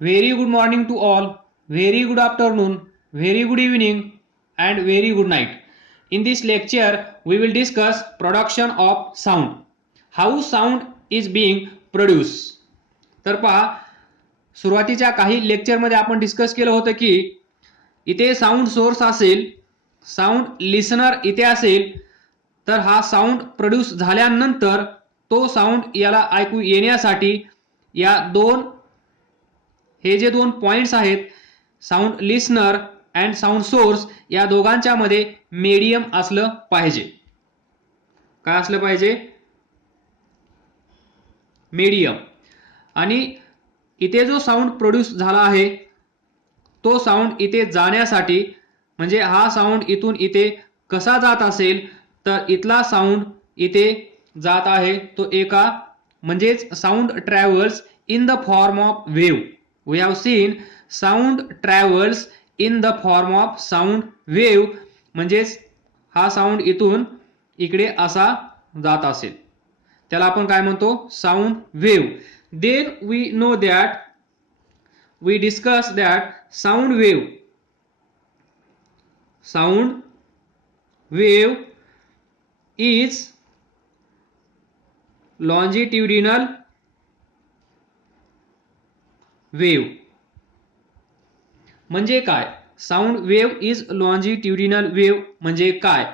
Very good morning to all, very good afternoon, very good evening and very good night. In this lecture we will discuss production of sound. How sound is being produced. तर पहा, सुरुवातीच्या काही लेक्चरमध्ये आपण discuss केलं होतं की इथे साऊंड सोर्स असेल, साऊंड लिसनर इथे असेल, तर हा साऊंड प्रोड्यूस झाल्यानंतर तो साऊंड याला ऐकू येण्यासाठी या हे जे दोन पॉइंट्स आहेत, sound listener and sound source, या दोघांच्या मध्ये मीडियम असलं पाहिजे. काय असलं पाहिजे? मीडियम. आणि इथे जो साऊंड प्रोड्यूस झाला आहे तो साऊंड इथे जाण्यासाठी, म्हणजे हा साऊंड इथून इथे कसा जात असेल, तर इथला साऊंड इथे जात आहे तो एका, म्हणजेच sound travels in the form of wave. We have seen sound travels in the form of sound wave, म्हणजेच हा साऊंड इथून इकडे असा जात असेल त्याला आपण काय म्हणतो? Sound wave. Then we know that, we discuss that sound wave is longitudinal wave. म्हणजे काय? Sound wave is longitudinal wave म्हणजे काय?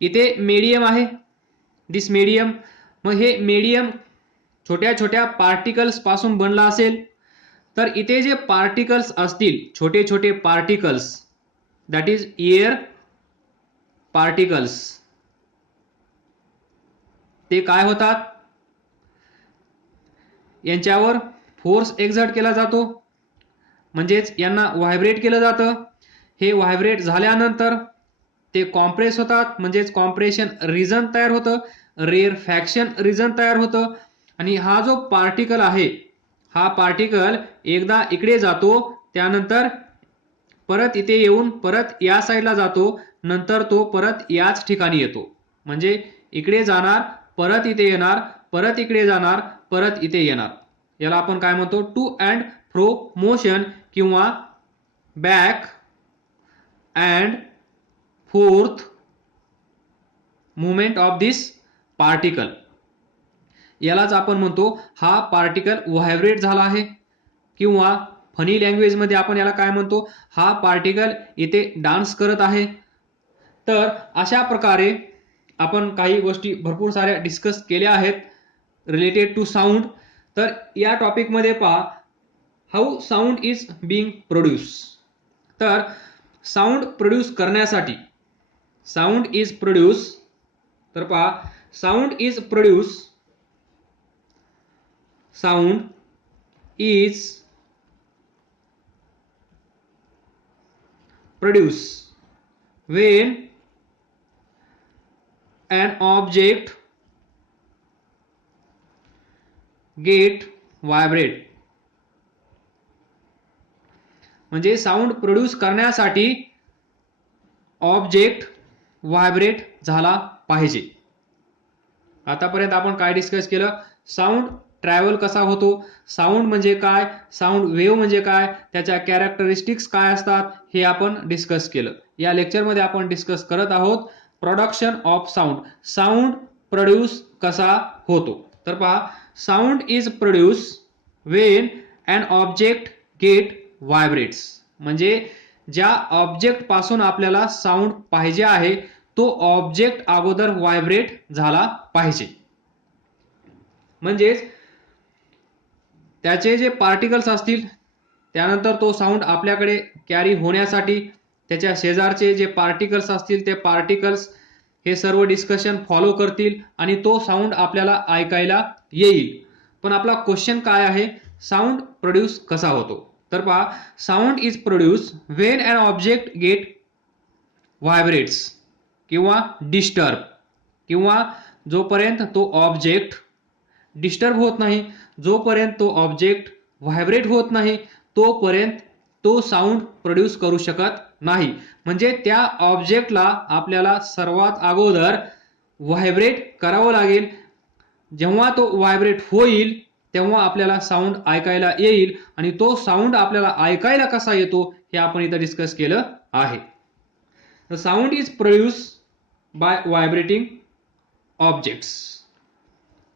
इथे मीडियम आहे, दिस मीडियम. मग हे मीडियम छोट्या छोट्या पार्टिकल्स पासून बनला असेल, तर इथे जे पार्टिकल्स असतील, छोटे छोटे particles, that is air particles, ते काय होतात? यांच्यावर फोर्स एक्झर्ट केला जातो, म्हणजेच यांना व्हायब्रेट केलं जातं. हे व्हायब्रेट झाल्यानंतर ते कॉम्प्रेस होतात, म्हणजेच कॉम्प्रेशन रिजन तयार होतं, रेअरफॅक्शन रिजन तयार होतं. आणि हा जो पार्टिकल आहे, हा पार्टिकल एकदा इकडे जातो, त्यानंतर परत इथे येऊन परत या साईडला जातो, नंतर तो परत याच ठिकाणी येतो. म्हणजे इकडे जाणार, परत इथे येणार, परत इकडे जाणार, परत इथे येणार. याला आपण काय म्हणतो? टू अँड फ्रो मोशन किंवा back and fourth movement of this particle. यालाच आपण म्हणतो हा पार्टिकल व्हायब्रेट झाला आहे, किंवा फनी लँग्वेज मध्ये आपण याला काय म्हणतो? हा पार्टिकल इथे डान्स करत आहे. तर अशा प्रकारे आपण काही गोष्टी भरपूर साऱ्या डिस्कस केल्या आहेत रिलेटेड टू साऊंड. तर या टॉपिक मध्ये पहा, how sound is being produce. तर साऊंड प्रोड्यूस करण्यासाठी, साऊंड इज प्रोड्यूस, तर पहा, sound is produce, sound is produced when an object get vibrate. म्हणजे साऊंड प्रोड्यूस करण्यासाठी ऑब्जेक्ट व्हायब्रेट झाला पाहिजे. आतापर्यंत आपण काय डिस्कस केलं? साऊंड ट्रॅव्हल कसा होतो, साऊंड म्हणजे काय, साऊंड वेव्ह म्हणजे काय, त्याच्या कॅरेक्टरिस्टिक्स काय असतात, हे आपण डिस्कस केलं. या लेक्चरमध्ये आपण डिस्कस करत आहोत production of sound. Sound produce कसा होतो. तर पहा, sound is produce when an object get vibrates. म्हणजे ज्या ऑब्जेक्ट पासून आपल्याला साऊंड पाहिजे आहे तो ऑब्जेक्ट अगोदर व्हायब्रेट झाला पाहिजे. म्हणजेच त्याचे जे पार्टिकल्स असतील, त्यानंतर तो साऊंड आपल्याकडे कॅरी होण्यासाठी त्याच्या शेजारचे जे पार्टिकल्स असतील, ते पार्टिकल्स हे सर्व डिस्कशन फॉलो करतील आणि तो साऊंड आपल्याला ऐकायला येईल. पण आपला क्वेश्चन काय आहे? साऊंड प्रोड्यूस कसा होतो. तर पहा, sound is produce when an object get vibrates किंवा डिस्टर्ब, किंवा जोपर्यंत तो ऑब्जेक्ट डिस्टर्ब होत नाही, जोपर्यंत तो ऑब्जेक्ट व्हायब्रेट होत नाही, तोपर्यंत तो साऊंड प्रोड्यूस करू शकत नाही. म्हणजे त्या ऑब्जेक्टला आपल्याला सर्वात अगोदर व्हायब्रेट करावं लागेल. जेव्हा तो व्हायब्रेट होईल तेव्हा आपल्याला साऊंड ऐकायला येईल. आणि तो साऊंड आपल्याला ऐकायला कसा येतो हे आपण इथं डिस्कस केलं आहे. The sound is produce by vibrating objects.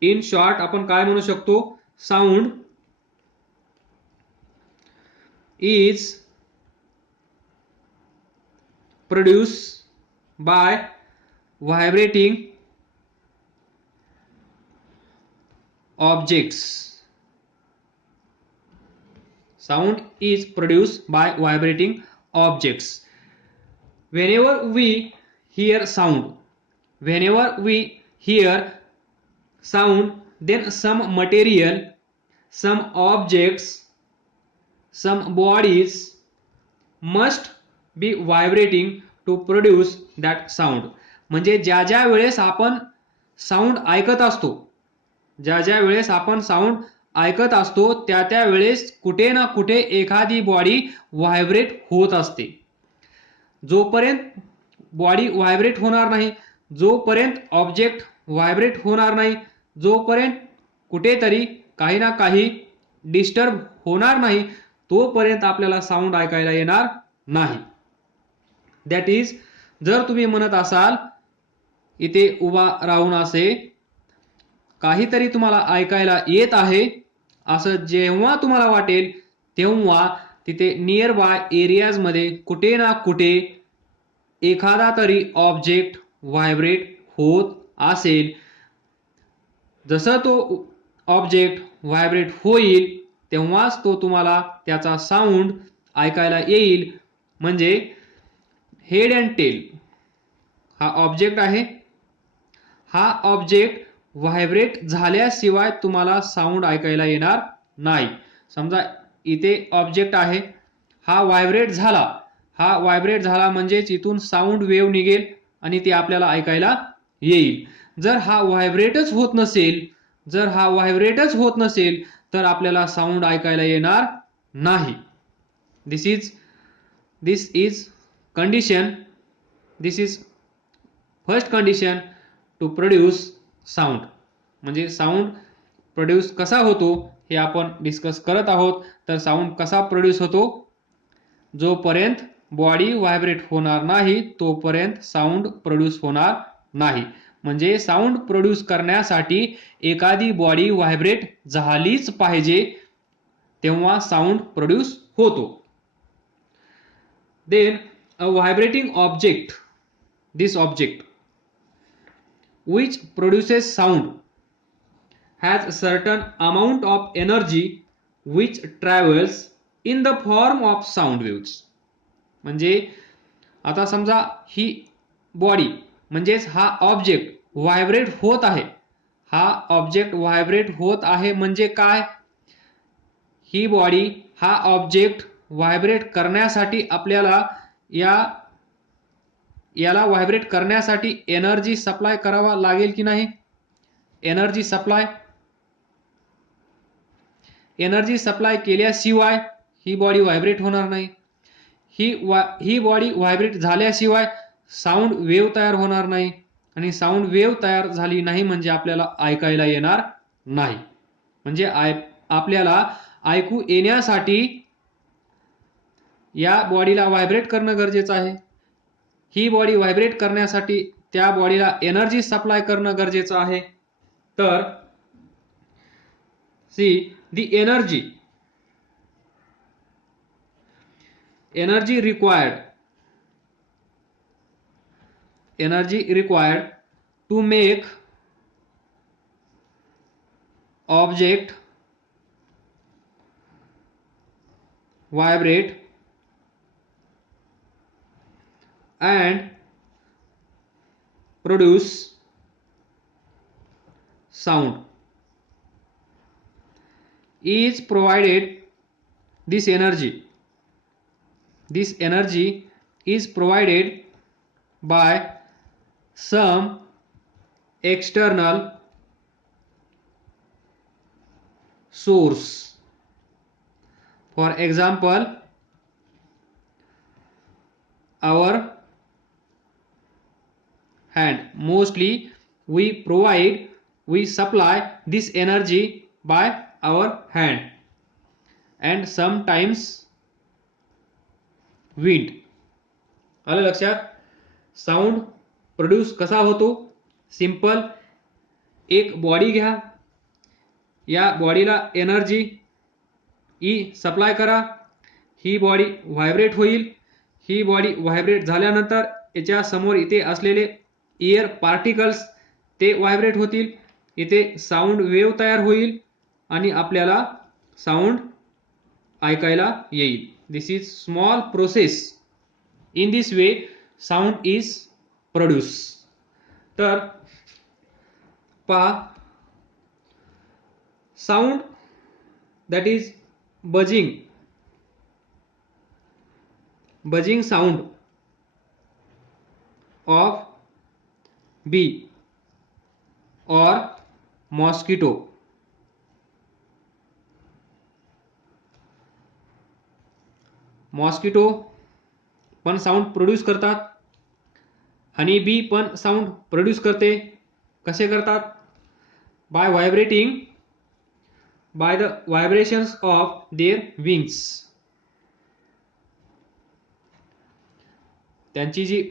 In short आपण काय म्हणू शकतो, sound is produced by vibrating objects. Sound is produced by vibrating objects. Whenever we hear sound, then some material, some objects, some bodies must be vibrating to produce that sound. म्हणजे ज्या वेळेस आपण sound ऐकत असतो त्या वेळेस कुठे ना कुठे एखादी बॉडी व्हायब्रेट होत असते. जोपर्यंत बॉडी व्हायब्रेट होणार नाही, जोपर्यंत ऑब्जेक्ट व्हायब्रेट होणार नाही, जोपर्यंत कुठेतरी काही ना काही डिस्टर्ब होणार नाही, तोपर्यंत आपल्याला साऊंड ऐकायला येणार नाही. दॅट इज, जर तुम्ही म्हणत असाल इथे उभा राहून असे काहीतरी तुम्हाला ऐकायला येत आहे, असं जेव्हा तुम्हाला वाटेल तेव्हा तिथे नियर बाय एरियाज मध्ये कुठे ना कुठे एखादा तरी ऑब्जेक्ट व्हायब्रेट होत असेल. जसं तो ऑब्जेक्ट व्हायब्रेट होईल तेव्हाच तो तुम्हाला त्याचा साऊंड ऐकायला येईल. म्हणजे हेड अँड टेल हा ऑब्जेक्ट आहे, हा ऑब्जेक्ट व्हायब्रेट झाल्याशिवाय तुम्हाला साऊंड ऐकायला येणार नाही. समजा इथे ऑब्जेक्ट आहे, हा व्हायब्रेट झाला म्हणजेच इथून साऊंड वेव्ह निघेल आणि ती आपल्याला ऐकायला येईल. जर हा व्हायब्रेटच होत नसेल तर आपल्याला साऊंड ऐकायला येणार नाही. This is first condition to produce sound. म्हणजे साऊंड प्रोड्यूस कसा होतो हे आपण डिस्कस करत आहोत. तर साऊंड कसा प्रोड्यूस होतो, जोपर्यंत बॉडी व्हायब्रेट होणार नाही तोपर्यंत साऊंड प्रोड्यूस होणार नाही. म्हणजे साऊंड प्रोड्यूस करण्यासाठी एखादी बॉडी व्हायब्रेट झालीच पाहिजे तेव्हा साऊंड प्रोड्यूस होतो. Then a vibrating object, this object which produces sound has a certain amount of energy which travels in the form of sound waves. म्हणजे आता समजा ही बॉडी म्हणजेच हा ऑब्जेक्ट व्हायब्रेट होत आहे, म्हणजे काय, ही बॉडी हा ऑब्जेक्ट व्हायब्रेट करण्यासाठी आपल्याला याला व्हायब्रेट करण्यासाठी एनर्जी सप्लाय करावा लागेल की नाही. एनर्जी सप्लाय केल्याशिवाय ही बॉडी व्हायब्रेट होणार नाही. ही बॉडी व्हायब्रेट झाल्याशिवाय साऊंड वेव्ह तयार होणार नाही. आणि साऊंड वेव्ह तयार झाली नाही म्हणजे आपल्याला ऐकायला येणार नाही. म्हणजे आपल्याला ऐकू येण्यासाठी या बॉडीला व्हायब्रेट करणं गरजेचं आहे. ही बॉडी व्हायब्रेट करण्यासाठी त्या बॉडीला एनर्जी सप्लाय करणं गरजेचं आहे. तर see the energy required to make object vibrate and produce sound is provided. This energy is provided by some external source. For example, our hand. Mostly we supply this energy by our hand and sometimes wind. आलं लक्षात? Sound produce कसा होतो? Simple, एक body घ्या, या बॉडीला energy E supply करा, ही body vibrate होईल. ही बॉडी व्हायब्रेट झाल्यानंतर याच्या समोर इथे असलेले एअर पार्टिकल्स ते व्हायब्रेट होतील, इथे साऊंड वेव्ह तयार होईल आणि आपल्याला साऊंड ऐकायला येईल. This is small process. In this way sound is produce. तर पहा, sound that is buzzing sound of bee or mosquito. Mosquito पण साऊंड प्रोड्यूस करतात, हनी बी पण साऊंड प्रोड्यूस करते. कसे करतात? By vibrating, by the vibrations of their wings. त्यांची जी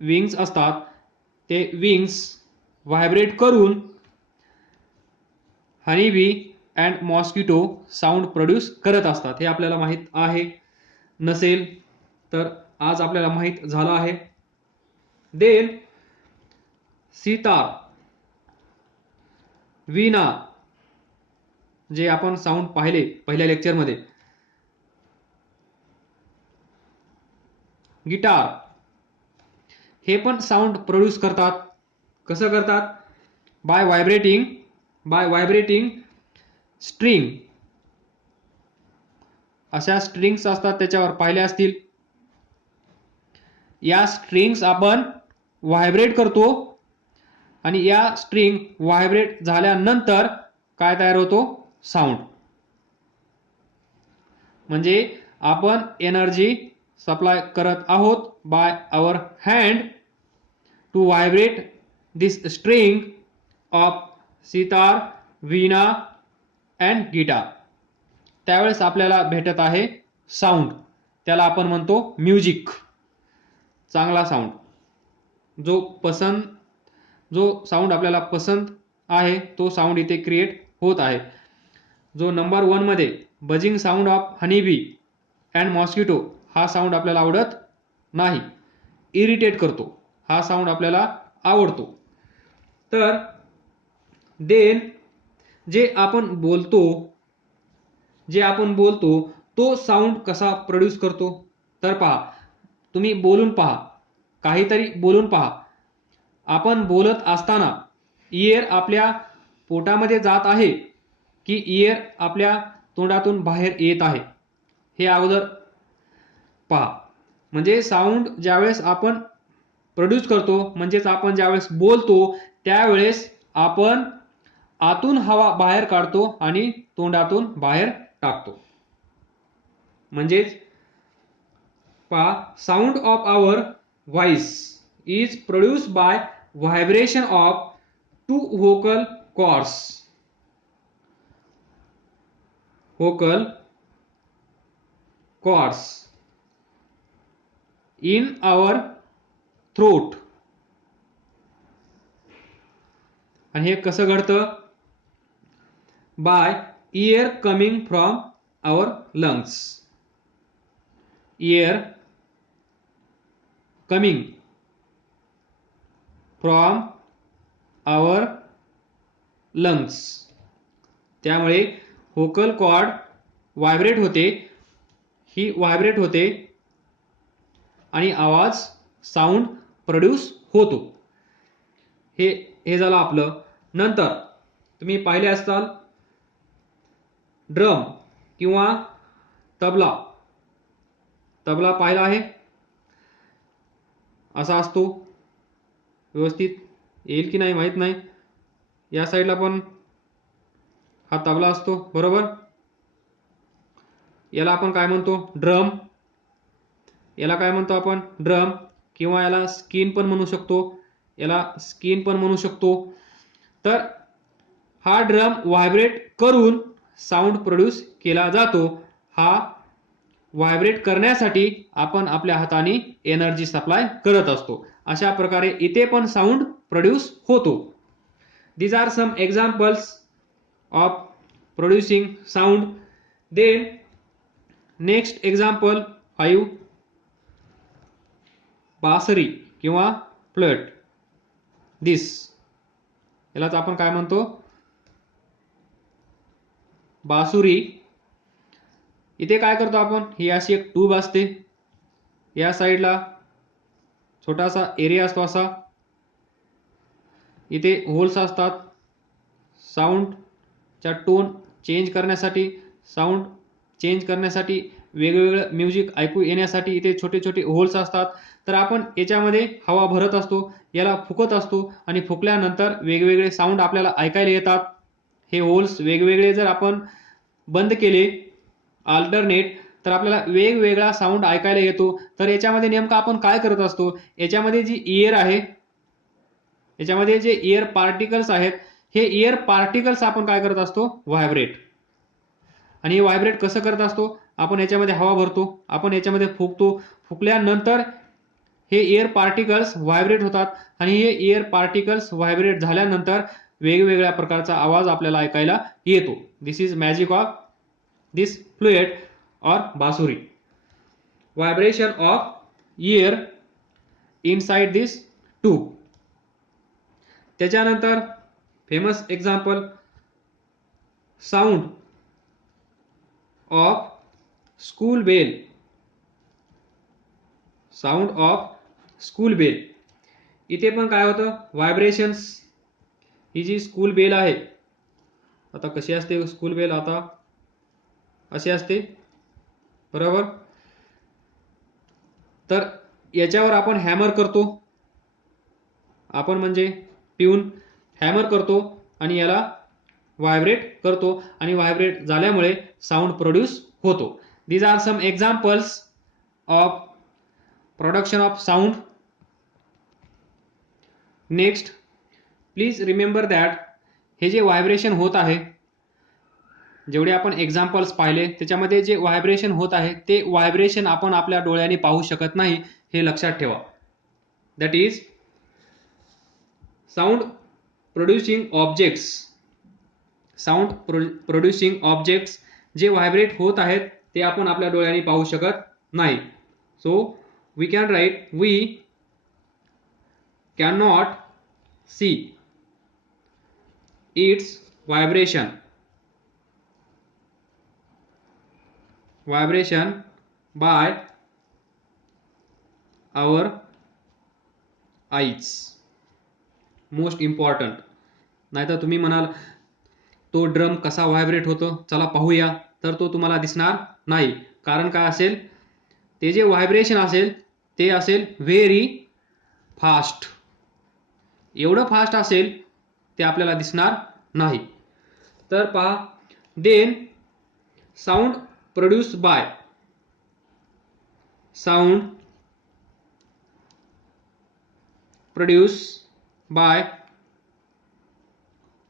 wings असतात ते विंग्स व्हायब्रेट करून honey bee and mosquito sound produce करत असतात. हे आपल्याला माहित आहे, नसेल तर आज आपल्याला माहित झालं आहे. देन सितार, वीणा जे आपण साऊंड पाहिले पहिल्या लेक्चरमध्ये, गिटार हे पण साऊंड प्रोड्यूस करतात. कसं करतात? By vibrating string. अशा स्ट्रिंग्स असतात, त्याच्यावर पाहिले असतील. या स्ट्रिंग्स आपण व्हायब्रेट करतो आणि या स्ट्रिंग व्हायब्रेट झाल्यानंतर काय तयार होतो? साऊंड. म्हणजे आपण एनर्जी सप्लाय करत आहोत by our hand to vibrate this string of sitar, veena and guitar. त्यावेळेस आपल्याला भेटत आहे साऊंड. त्याला आपण म्हणतो म्युझिक. चांगला साऊंड, जो साऊंड आपल्याला पसंत आहे तो साऊंड इथे क्रिएट होत आहे. जो नंबर 1 मध्ये buzzing sound of honey bee and mosquito, हा साऊंड आपल्याला आवडत नाही, इरिटेट करतो. हा साऊंड आपल्याला आवडतो. तर देन जे आपण बोलतो तो साऊंड कसा प्रोड्यूस करतो? तर पहा, तुम्ही बोलून पहा, काहीतरी बोलून पहा. आपण बोलत असताना एअर आपल्या पोटामध्ये जात आहे की एअर आपल्या तोंडातून बाहेर येत आहे, हे अगोदर पहा. म्हणजे साऊंड ज्यावेळेस आपण प्रोड्यूस करतो, म्हणजेच आपण ज्यावेळेस बोलतो त्यावेळेस आपण आतून हवा बाहेर काढतो आणि तोंडातून बाहेर टाकतो. म्हणजेच पहा, sound of our voice is produced by vibration of 2 vocal cords in our throat. आणि हे कसं घडतं? By air coming from our lungs. Air coming from our lungs. त्यामुळे व्होकल कॉर्ड व्हायब्रेट होते, ही व्हायब्रेट होते आणि आवाज साऊंड प्रोड्यूस होतो. हे झालं आपलं. नंतर तुम्ही पाहिले असाल ड्रम किंवा तबला पाहिला आहे. असा असतो, व्यवस्थित येईल की नाही माहित नाही. या साईडला पण हा तबला असतो, बरोबर. याला आपण काय म्हणतो? ड्रम. याला काय म्हणतो आपण? ड्रम. किंवा याला स्किन पण म्हणू शकतो. तर हा ड्रम व्हायब्रेट करून साऊंड प्रोड्यूस केला जातो, हा व्हायब्रेट करण्यासाठी आपण आपल्या हाताने एनर्जी सप्लाय करत असतो. अशा प्रकारे इथे पण साऊंड प्रोड्यूस होतो. These are some examples of producing sound. Then next example 5, बासरी किंवा फ्लूट. दिस यालाच आपण काय म्हणतो, बासुरी. इथे काय करतो आपण, ही अशी एक ट्यूब असते, या साईडला छोटासा एरिया असतो असा, इथे होल्स असतात. साऊंडचा टोन चेंज करण्यासाठी, साऊंड चेंज करण्यासाठी, वेगवेगळं म्युझिक ऐकू येण्यासाठी इथे छोटे छोटे होल्स असतात. तर आपण याच्यामध्ये हवा भरत असतो, याला फुकत असतो आणि फुकल्यानंतर वेगवेगळे साऊंड आपल्याला ऐकायला येतात. हे होल्स वेगवेगळे जर आपण बंद केले अल्टरनेट, तर आपल्याला वेगवेगळा साऊंड ऐकायला येतो. तर याच्यामध्ये नेमकं आपण काय करत असतो, याच्यामध्ये जी एअर आहे, याच्यामध्ये जे एअर पार्टिकल्स आहेत, हे एअर पार्टिकल्स आपण काय करत असतो, व्हायब्रेट. आणि हे व्हायब्रेट कसं करत असतो, आपण याच्यामध्ये हवा भरतो, आपण याच्यामध्ये फुकतो, फुकल्यानंतर हे एअर पार्टिकल्स व्हायब्रेट होतात आणि हे एअर पार्टिकल्स व्हायब्रेट झाल्यानंतर वेगवेगळ्या प्रकारचा आवाज आपल्याला ऐकायला येतो. This is magic of this flute और बासुरी. Vibration of air inside this tube. त्याच्यानंतर famous example, sound of school bell. Sound of school bell. इथे पण काय होतं, व्हायब्रेशन्स. ही जी स्कूल बेल आहे, आता कशी असते स्कूल बेल, आता अशी असते, बरोबर. तर याच्यावर आपण हॅमर करतो, आपण म्हणजे ट्यून हॅमर करतो आणि याला व्हायब्रेट करतो आणि व्हायब्रेट झाल्यामुळे साऊंड प्रोड्यूस होतो. These are some examples of production of sound. Next, please remember that हे जे व्हायब्रेशन होत आहे, जेवढे आपण एक्झाम्पल्स पाहिले त्याच्यामध्ये जे व्हायब्रेशन होत आहे ते व्हायब्रेशन आपण आपल्या डोळ्याने पाहू शकत नाही, हे लक्षात ठेवा. That is sound producing objects. Sound producing objects जे व्हायब्रेट होत आहेत ते आपण आपल्या डोळ्याने पाहू शकत नाही. So we can right, we cannot see its vibration by our eyes. Most important. नाहीतर तुम्ही म्हणाल तो ड्रम कसा व्हायब्रेट होतो, चला पाहूया, तर तो तुम्हाला दिसणार नाही. कारण काय असेल, ते जे व्हायब्रेशन असेल ते असेल व्हेरी फास्ट. एवढं फास्ट असेल ते आपल्याला दिसणार नाही. तर पहा, then sound produce by, sound produce by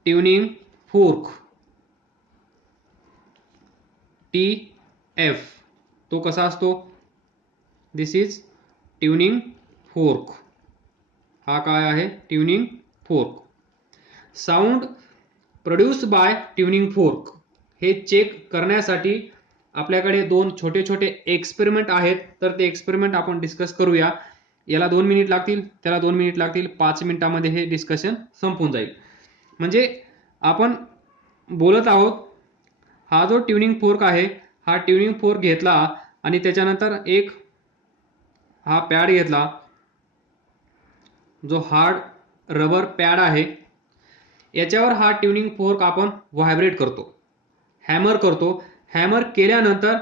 tuning fork, TF. तो कसा असतो, दिस इज ट्यूनिंग फोर्क. हा काय आहे, tuning fork. Sound produce by tuning fork हे चेक करण्यासाठी आपल्याकडे दोन छोटे छोटे एक्सपेरिमेंट आहेत. तर ते एक्सपेरिमेंट आपण डिस्कस करूया. याला 2 मिनिट लागतील, त्याला 2 मिनिट लागतील. 5 मिनिटांमध्ये हे डिस्कशन संपून जाईल. म्हणजे आपण बोलत आहोत, हा जो ट्यूनिंग फोर्क आहे, हा ट्यूनिंग फोर्क घेतला आणि त्याच्यानंतर एक हा पॅड घेतला, जो हार्ड रबर पॅड आहे, याच्यावर हा ट्यूनिंग फोर्क आपण व्हायब्रेट करतो, हॅमर करतो. हॅमर केल्यानंतर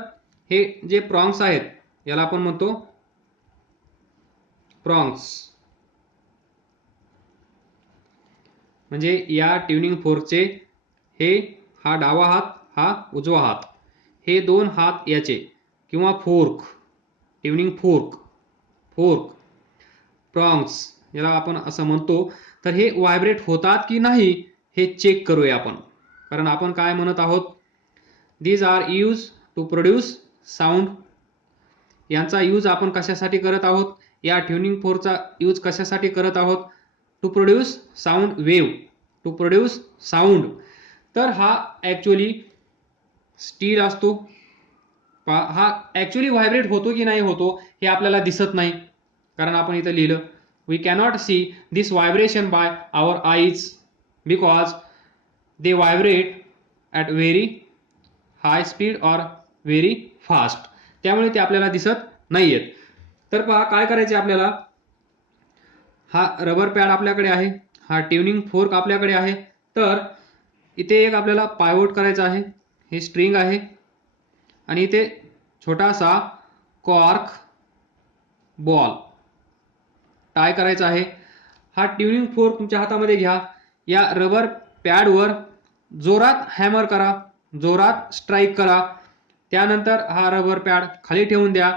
हे जे प्रॉन्ग्स आहेत, याला आपण म्हणतो प्रॉन्ग्स. म्हणजे या ट्यूनिंग फोर्कचे हे, हा डावा हात, हा उजवा हात, हे 2 हात याचे, किंवा fork, tuning fork, fork, prongs याला आपण असं म्हणतो. तर हे व्हायब्रेट होतात की नाही हे चेक करूया आपण. कारण आपण काय म्हणत आहोत, these are use to produce sound. यांचा यूज आपण कशासाठी करत आहोत, या ट्युनिंग फोर्कचा यूज कशासाठी करत आहोत, to produce sound wave, to produce sound. तर हा ॲक्च्युली स्टील असतो. हा ॲक्च्युली व्हायब्रेट होतो की नाही होतो हे आपल्याला दिसत नाही, कारण आपण इथं लिहिलं we cannot see this vibration by our eyes because they vibrate at very high speed or very fast. त्यामुळे ते आपल्याला दिसत नाही आहेत. तर पहा काय करायचे आपल्याला. हा रबर पॅड आपल्याकडे आहे, हा ट्युनिंग फोर्क आपल्याकडे आहे. तर इथे एक आपल्याला पायवोट करायचा आहे, ही स्ट्रिंग आहे आणि इथे छोटासा कॉर्क बॉल टाय करायचा आहे. हा ट्युनिंग फोर्क तुमच्या हातामध्ये घ्या, या रबर पॅडवर जोरात हॅमर करा, जोरात स्ट्राईक करा. त्यानंतर हा रबर पॅड खाली ठेवून द्या.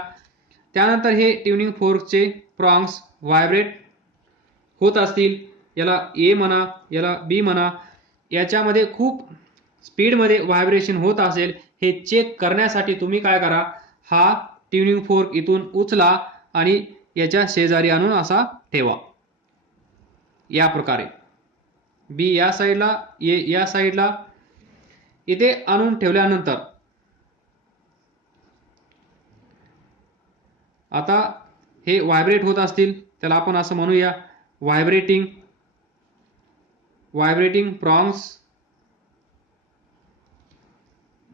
त्यानंतर हे ट्युनिंग फोर्कचे प्रॉंग्स व्हायब्रेट होत असतील. याला ए म्हणा, याला बी म्हणा, याच्यामध्ये खूप स्पीडमध्ये व्हायब्रेशन होत असेल हे चेक करण्यासाठी तुम्ही काय करा, हा ट्युनिंग फोर्क इथून उचला आणि याच्या शेजारी आणून असा ठेवा. या प्रकारे बी या साईडला, ए या साईडला. इथे आणून ठेवल्यानंतर आता हे व्हायब्रेट होत असतील, त्याला आपण असं म्हणूया व्हायब्रेटिंग प्रॉंग्स.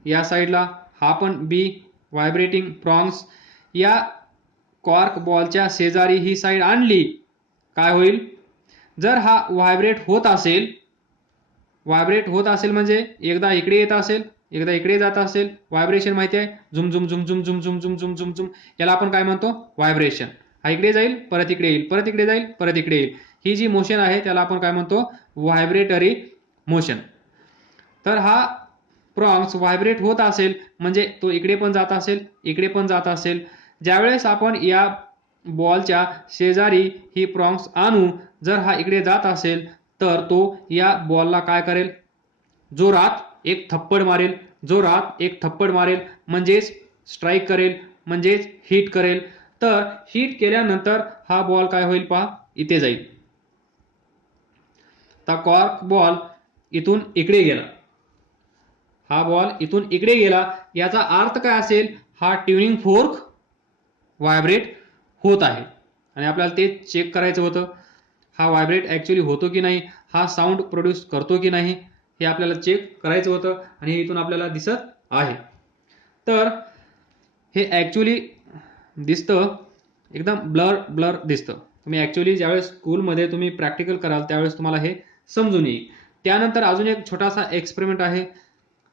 या साईडला हा पण बी व्हायब्रेटिंग प्रॉंग्स. या कॉर्क बॉलच्या शेजारी ही साईड आणली, काय होईल, जर हा व्हायब्रेट होत असेल म्हणजे एकदा इकडे येत असेल, एकदा इकडे जात असेल, व्हायब्रेशन माहिती आहे, झुम झुम झुम झुम झुम झुम झुम झुम झुम झुम, याला आपण काय म्हणतो, व्हायब्रेशन. हा इकडे जाईल, परत इकडे येईल, परत इकडे जाईल, परत इकडे येईल. ही जी मोशन आहे त्याला आपण काय म्हणतो, व्हायब्रेटरी मोशन. तर हा प्रॉंग्स व्हायब्रेट होत असेल म्हणजे तो इकडे पण जात असेल, इकडे पण जात असेल. ज्यावेळेस आपण या बॉलच्या शेजारी ही प्रॉंग्स आणू, जर हा इकडे जात असेल तर तो या बॉलला काय करेल, जोरात एक थप्पड मारेल, जोरात एक थप्पड मारेल, म्हणजेच स्ट्राईक करेल, म्हणजेच हिट करेल. तर हिट केल्यानंतर हा बॉल काय होईल पहा, इथे जाईल. तर कॉर्क बॉल इथून इकडे गेला, हा बॉल इथून इकडे गेला, याचा अर्थ काय असेल, हा ट्युनिंग फोर्क व्हायब्रेट होत आहे. आणि आपल्याला ते चेक करायचं होतं, हा व्हायब्रेट ॲक्च्युली होतो की नाही, हा साऊंड प्रोड्यूस करतो की नाही, हे आपल्याला चेक करायचं होतं. आणि इथून आपल्याला दिसत आहे. तर हे ॲक्च्युली दिसतं, एकदम ब्लर दिसतं. तुम्ही ॲक्च्युली ज्यावेळेस स्कूलमध्ये तुम्ही प्रॅक्टिकल कराल त्यावेळेस तुम्हाला हे समजून येईल. त्यानंतर अजून एक छोटासा एक्सपेरिमेंट आहे,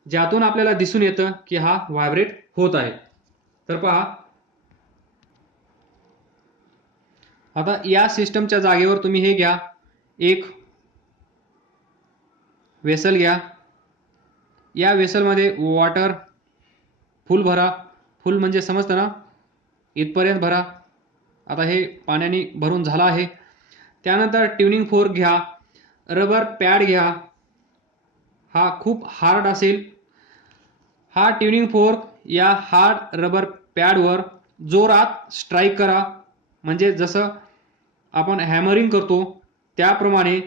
ज्यातून आपल्याला दिसून येतं की हा व्हायब्रेट होत आहे. तर पहा, आता या सिस्टमच्या जागेवर तुम्ही हे घ्या, एक वेसल घ्या. या वेसलमध्ये वॉटर फुल भरा, फुल म्हणजे समजतं ना, इथपर्यंत भरा. आता हे पाण्याने भरून झालं आहे. त्यानंतर ट्युनिंग फोर्क घ्या, रबर पॅड घ्या, हा खूप हार्ड असेल. हा ट्युनिंग फोर्क या हार्ड रबर पॅडवर जोरात स्ट्राईक करा, म्हणजे जसं आपण हॅमरिंग करतो त्याप्रमाणे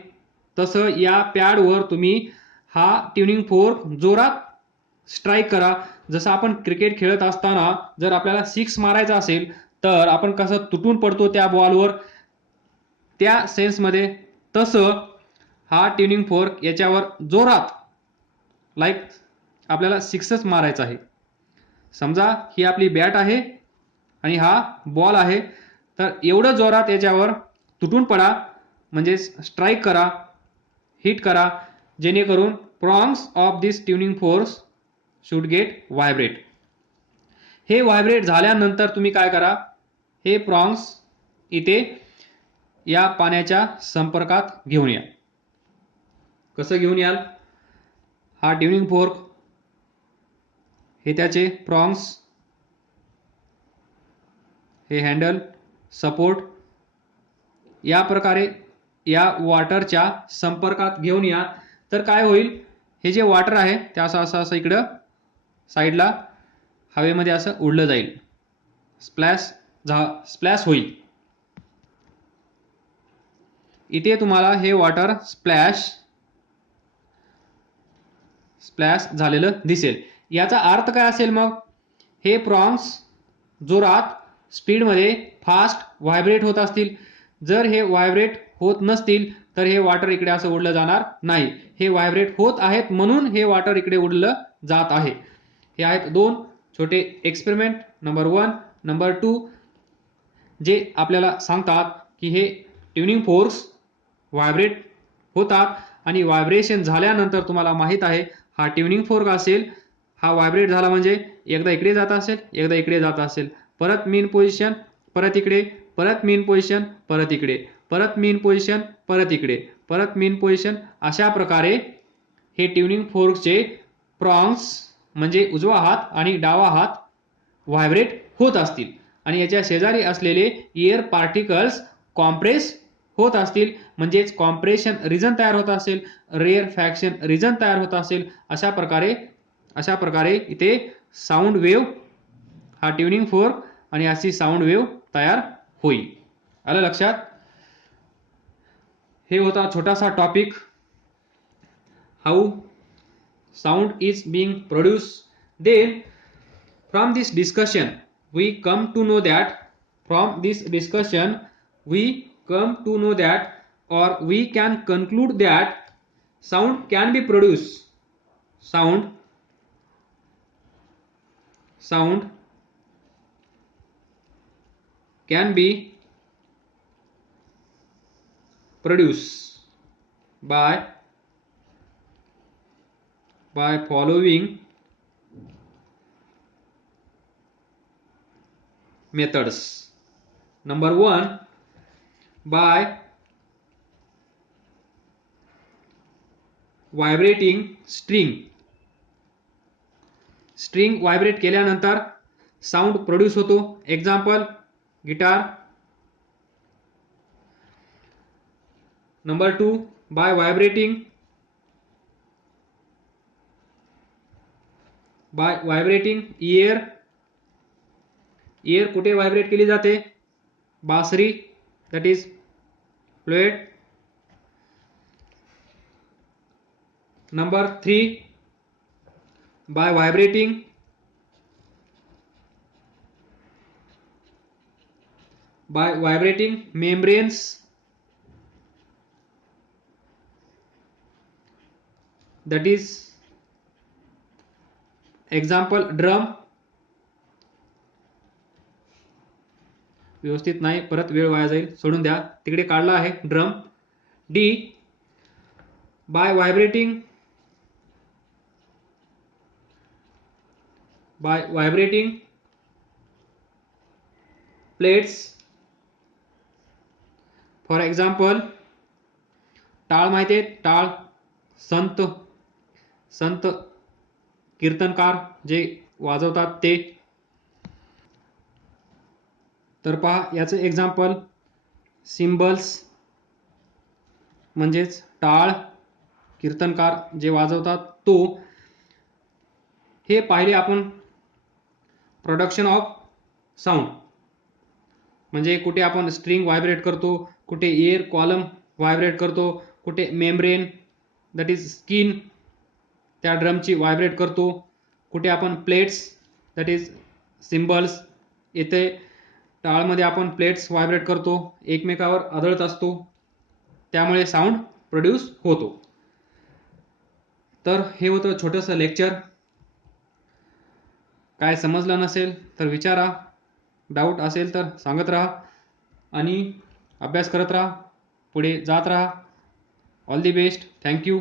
तसं या पॅडवर तुम्ही हा ट्युनिंग फोर्क जोरात स्ट्राईक करा. जसं आपण क्रिकेट खेळत असताना जर आपल्याला सिक्स मारायचा असेल तर आपण कसं तुटून पडतो त्या बॉलवर, त्या सेन्समध्ये तसं हा ट्युनिंग फोर्क याच्यावर जोरात, लाईक आपल्याला सिक्सच मारायचा आहे. समजा ही आपली बॅट आहे आणि हा बॉल आहे, तर एवढं जोरात याच्यावर तुटून पडा, म्हणजे स्ट्राईक करा, हिट करा, जेणेकरून prongs of this tuning fork should get vibrate. हे व्हायब्रेट झाल्यानंतर तुम्ही काय करा, हे प्रॉंग्स इथे या पाण्याच्या संपर्कात घेऊन या. कसं घेऊन याल, हा ट्युनिंग फोर्क, हे त्याचे प्रॉंग्स, हे हँडल, सपोर्ट, या प्रकारे या वॉटरच्या संपर्कात घेऊन या. तर काय होईल, हे जे वॉटर आहे ते असं असं असं इकडं साईडला हवेमध्ये असं उडलं जाईल, स्प्लॅश होईल. इथे तुम्हाला हे वॉटर स्प्लॅश झालेलं दिसेल. याचा अर्थ काय असेल मग? हे प्रॉन्स जोरात स्पीडमध्ये फास्ट व्हायब्रेट होत असतील. जर हे व्हायब्रेट होत नसतील तर हे वॉटर इकडे असं उडलं जाणार नाही. हे व्हायब्रेट होत आहेत म्हणून हे वॉटर इकडे उडलं जात आहे. हे आहेत दोन छोटे एक्सपेरिमेंट, नंबर 1, नंबर 2, जे आपल्याला सांगतात की हे ट्युनिंग फोर्क्स व्हायब्रेट होतात आणि व्हायब्रेशन झाल्यानंतर तुम्हाला माहित आहे हा ट्युनिंग फोर्क असेल, हा व्हायब्रेट झाला म्हणजे एकदा इकडे जात असेल, एकदा इकडे जात असेल, परत मेन पोझिशन, परत इकडे, परत मेन पोझिशन, परत इकडे, परत मेन पोझिशन, परत इकडे, परत मेन पोझिशन. अशा प्रकारे हे ट्युनिंग फोर्कचे प्रॉन्स म्हणजे उजवा हात आणि डावा हात व्हायब्रेट होत असतील आणि याच्या शेजारी असलेले एअर पार्टिकल्स कॉम्प्रेस होत असतील, म्हणजेच कॉम्प्रेशन रिजन तयार होत असेल, रेअरफॅक्शन रिजन तयार होत असेल. अशा प्रकारे इथे साऊंड वेव्ह, हा ट्युनिंग फोर्क आणि अशी साऊंड वेव्ह तयार होईल. आलं लक्षात? हे होता छोटासा topic, how sound is being produce. Then from this discussion we come to know that or we can conclude that sound can be produced. Sound can be produced by following methods. Number 1, by vibrating string vibrate केल्यानंतर sound produce होतो. Example guitar. Number 2, by vibrating air कुठे vibrate केली जाते? बासरी, that is flute. Number 3, by vibrating membranes, that is example drum. व्यवस्थित नाही, परत वेळ वाया जाईल, सोडून द्या, तिकडे काढला आहे drum. D, by vibrating plates. For example टाळ माहिती आहे? टाळ संत कीर्तनकार जे वाजवतात ते. तर पहा याचं एक्झाम्पल सिम्बल्स, म्हणजेच टाळ, कीर्तनकार जे वाजवतात तो. हे पाहिले आपण प्रोडक्शन ऑफ साऊंड, म्हणजे कुठे आपण स्ट्रिंग व्हायब्रेट करतो, कुठे एअर कॉलम व्हायब्रेट करतो, कुठे मेम्ब्रेन दॅट इज स्किन त्या ड्रमची व्हायब्रेट करतो, कुठे आपण प्लेट्स दॅट इज सिम्बल्स, येथे टाळमध्ये आपण प्लेट्स व्हायब्रेट करतो, एकमेकावर आदळत असतो, त्यामुळे साऊंड प्रोड्यूस होतो. तर हे होतं छोटंसं लेक्चर. काय समजलं नसेल तर विचारा, डाऊट असेल तर सांगत राहा आणि अभ्यास करत राहा, पुढे जात राहा. All the best. थँक्यू.